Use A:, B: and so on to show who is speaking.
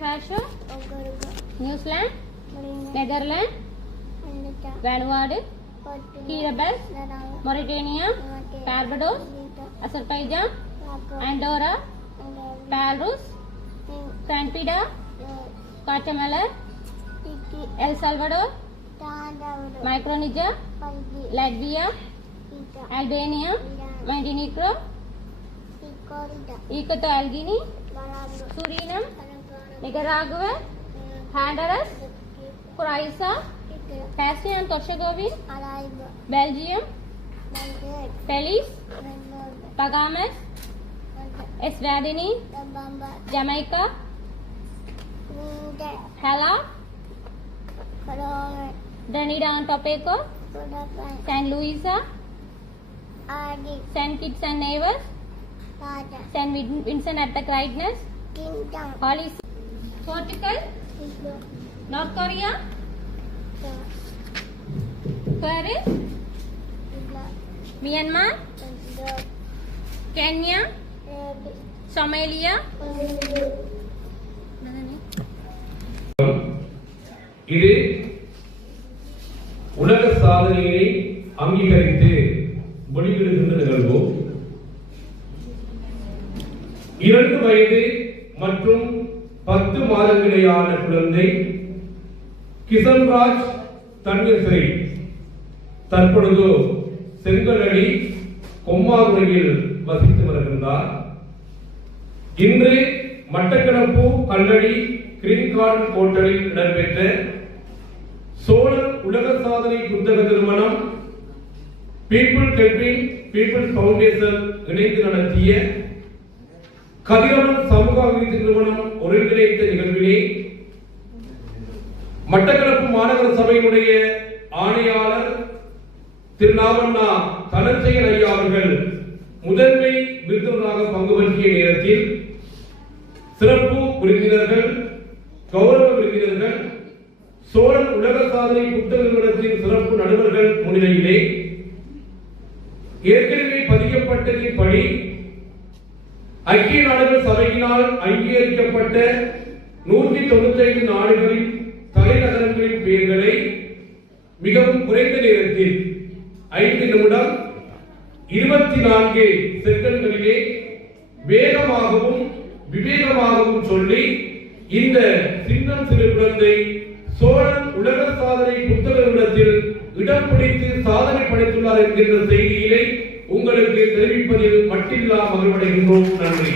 A: New Zealand, Netherlands, Vanuatu, Kiribati, Mauritania, Barbados, Azerbaijan, Andorra, Belarus, San Guatemala, El Salvador, Micronesia, Latvia, Albania, Montenegro, Equatorial Guinea, Suriname. నికరాగువ హాండరస్ క్రైసా కాసియన్ తొషగోవిన్ Belgium Belize Bahamas Eswatini Jamaica హెలా Trinidad and Tobago, San Luisa, San Kitts and Nevis, San Vin- Vincent at the Greatness, Holy See, No. North Korea, No. Paris, Myanmar, No. Kenya, No. Somalia.
B: இது உலக சாதனையை அங்கீகரித்து வெளியிடுகின்ற நிகழ்வு இரண்டு வயது மற்றும் பத்து மாதங்களேயான குழந்தை கிஷன்ராஜ் தன்யஸ்ரீ தற்பொழுது செங்கலடி கொம்மாகுடியில் வசித்து வருகின்றார். இன்று மட்டக்களப்பு கல்லடி கிரீன் கார்டன் ஹோட்டலில் இடம்பெற்ற சோழன் உலக சாதனை புத்தக நிறுவனம் பீப்புள் ஹெல்பிங் பீப்புள் ஃபவுண்டேஷன் இணைந்து நடத்திய கதிரவன் சமூக அபிவிருத்தி நிறுவனம் ஒருங்கிணைத்த நிகழ்விலே மட்டக்களப்பு மாநகர சபையினுடைய ஆணையாளர் திருநாவண்ணா தனஞ்சயன் ஐயா அவர்கள் முதன்மை விருந்தினராக பங்கு பற்றிய நேரத்தில் சிறப்பு விருந்தினர்கள் கௌரவ விருந்தினர்கள் சோழன் உலக சாதனை புத்தக நிறுவனத்தின் சிறப்பு நடுவர்கள் முன்னிலையிலே ஏற்கனவே பதிக்கப்பட்டதின்படி ஐக்கிய நாடுகள் சபையினால் அங்கீகரிக்கப்பட்ட நூற்றி தொண்ணூத்தி ஐந்து நாடுகளின் தலைநகரங்களின் பெயர்களை மிகவும் குறைந்த நேரத்தில் ஐந்து நிமிடம் இருபத்தி நான்கு செகண்ட்களிலே வேகமாகவும் விவேகமாகவும் சொல்லி இந்த சின்னம் சிறு குழந்தை சோழன் உலக சாதனை புத்தக இடத்தில் இடம் பிடித்து சாதனை படைத்துள்ளார் என்கின்ற செய்தியிலே உங்களுக்கு தெரிவிப்பதில் மட்டில்லா மகிழ்வடைகின்றோம். நன்றி.